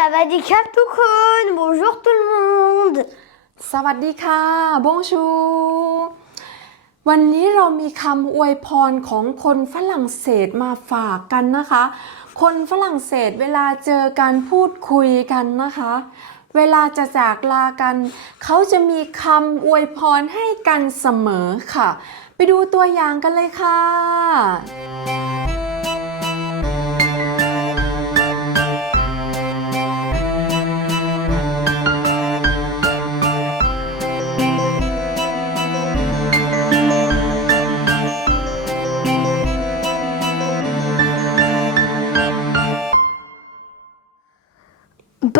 Savadika Tukun, bonjour tout le monde. สวัสดีค่ะบงชู วันนี้เรามีคำอวยพรของคนฝรั่งเศสมาฝากกันนะคะ คนฝรั่งเศสเวลาเจอการพูดคุยกันนะคะ เวลาจะจากลากัน เขาจะมีคำอวยพรให้กันเสมอค่ะ ไปดูตัวอย่างกันเลยค่ะ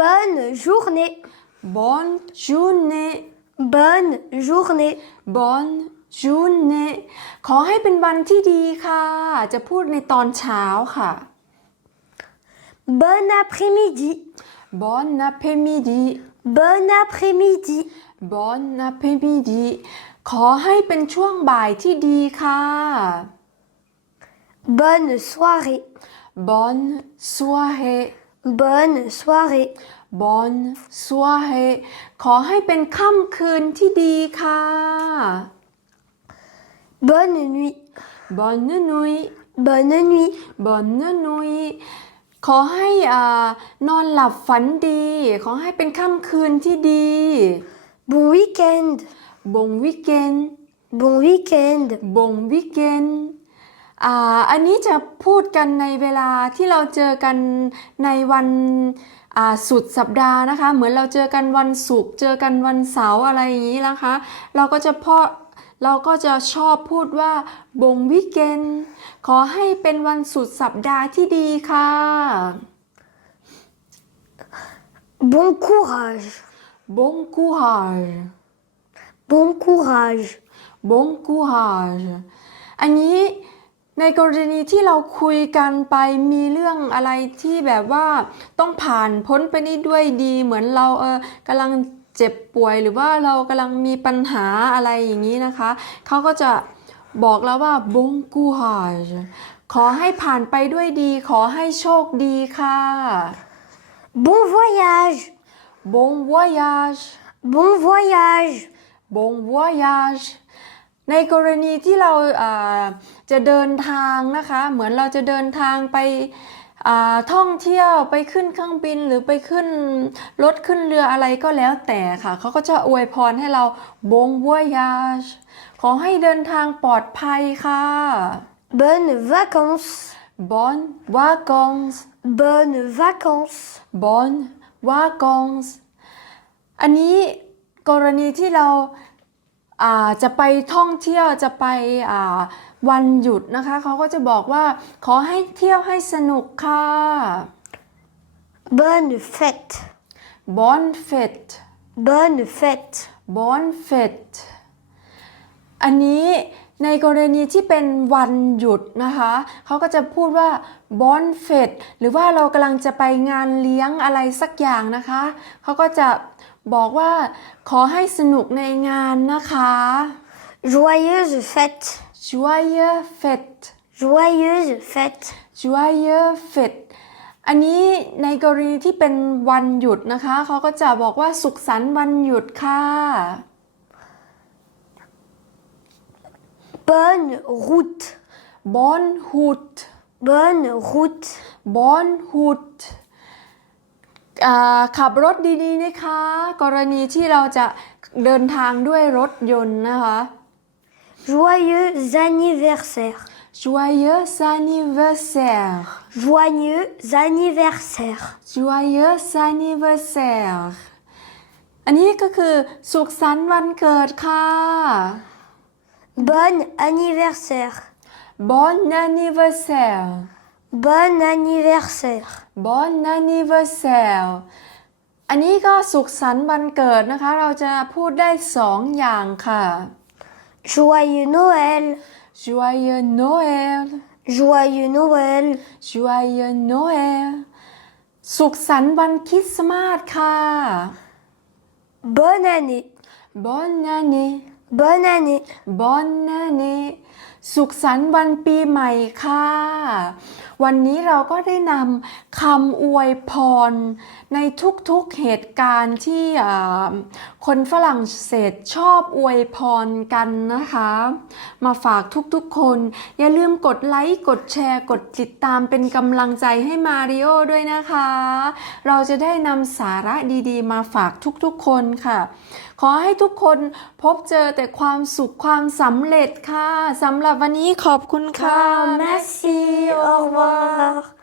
Bonne journée. Bonne journée Bonne journée. Bonne journée ขอให้เป็นวันที่ดีค่ะ จะพูดในตอนเช้าค่ะ Bon après-midi. Bon après-midi Bon après-midi. Bon après-midi ขอให้เป็นช่วงบ่ายที่ดีค่ะ Bonne soirée. Bonne soirée Bonne soirée. Bonne soirée ขอให้เป็นค่ำคืนที่ดีค่ะ Bonne nuit. Bonne nuit Bonne nuit. Bonne nuit ขอให้อ่านอนหลับฝันดี ขอให้เป็นค่ำคืนที่ดี Bon week-end. Bon week-end Bon week-end. Bon week-end อ่าอันนี้จะพูดกันในเวลาที่เราเจอกันในวันอ่าสุดสัปดาห์นะคะ เหมือนเราเจอกันวันศุกร์เจอกันวันเสาร์อะไรอย่างนี้นะคะ เราก็จะพอเราก็จะชอบพูดว่าบงวิกเกนขอให้เป็นวันสุดสัปดาห์ที่ดีค่ะ Bon courage. บงกูฮาร์ Bon courage. บงกูฮาร์อันนี้ ในกรณีที่เราคุยกันไปมีเรื่องอะไรที่แบบว่าต้องผ่านพ้นไปได้ด้วยดีเหมือนเราเออกำลังเจ็บป่วยหรือว่าเรากำลังมีปัญหาอะไรอย่างนี้นะคะเขาก็จะบอกเราว่าบงกูฮาร์ขอให้ผ่านไปด้วยดี ขอให้โชคดีค่ะ Bon voyage. บงวายาช Bon voyage. Bon voyage ในกรณีที่เราอ่าจะเดินทางนะคะ เหมือนเราจะเดินทางไปอ่าท่องเที่ยวไปขึ้นเครื่องบินหรือไปขึ้นรถขึ้นเรืออะไรก็แล้วแต่ค่ะ เขาก็จะอวยพรให้เรา Bon voyage ขอให้เดินทางปลอดภัยค่ะ Bonnes vacances. Bon vacances Bonnes vacances. Bon vacances อันนี้กรณีที่เราอ่า จะไปท่องเที่ยวจะไปอ่าวันหยุดนะคะเขาก็จะบอกว่า ขอให้เที่ยวให้สนุกค่ะ Bonne fête. Bon fête Bonne fête. Bon fête อันนี้ในกรณีที่เป็นวันหยุดนะคะ เขาก็จะพูดว่า bon fête หรือว่าเรากำลังจะไปงานเลี้ยงอะไรสักอย่างนะคะ เขาก็จะ บอกว่าขอให้สนุกในงานนะคะ Joyeuse fête. joyeux fête Joyeuse fête. joyeux fête อันนี้ในกรณีที่เป็นวันหยุดนะคะ เขาก็จะบอกว่าสุขสันต์วันหยุดค่ะ Bonne route. bon route Bonne route. bon route อ่า ขับรถดีๆนะคะ กรณีที่เราจะเดินทางด้วยรถยนต์นะคะ Joyeux anniversaire. joyeux anniversaire Joyeux anniversaire. joyeux anniversaire อันนี้ก็คือสุขสันต์วันเกิดค่ะ Bon anniversaire. bon anniversaire Bon anniversaire. bon anniversaire อันนี้ก็สุขสันต์วันเกิดนะคะ เราจะพูดได้สองอย่างค่ะ Joyeux Noël. joyeux Noël Joyeux Noël. joyeux Noël สุขสันต์วันคริสต์มาสค่ะ Bonne année. bonne année Bonne année. bonne année สุขสันต์วันปีใหม่ค่ะ วันนี้เราก็ได้นำคำอวยพร ในทุกๆเหตุการณ์ที่คนฝรั่งเศสชอบอวยพรกันนะคะ มาฝากทุกๆคน อย่าลืมกดไลค์ กดแชร์ กดติดตามเป็นกำลังใจให้มาริโอด้วยนะคะ เราจะได้นำสาระดีๆ มาฝากทุกๆคนค่ะ ขอให้ทุกคนพบเจอแต่ความสุขความสำเร็จค่ะำหรับวันนี้ขอบคุณค่ะ Ah, merci, au revoir.